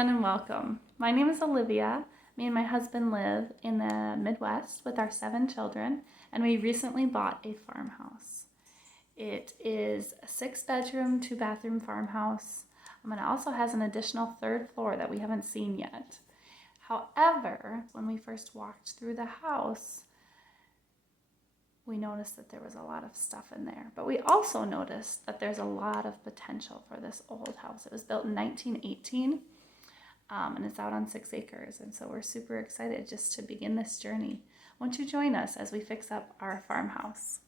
everyone and welcome. My name is Olivia. Me and my husband live in the Midwest with our 7 children, and we recently bought a farmhouse. It is a 6-bedroom, 2-bathroom farmhouse, and it also has an additional 3rd floor that we haven't seen yet. However, when we first walked through the house, we noticed that there was a lot of stuff in there. But we also noticed that there's a lot of potential for this old house. It was built in 1918, and it's out on 6 acres. And so we're super excited just to begin this journey. Won't you join us as we fix up our farmhouse?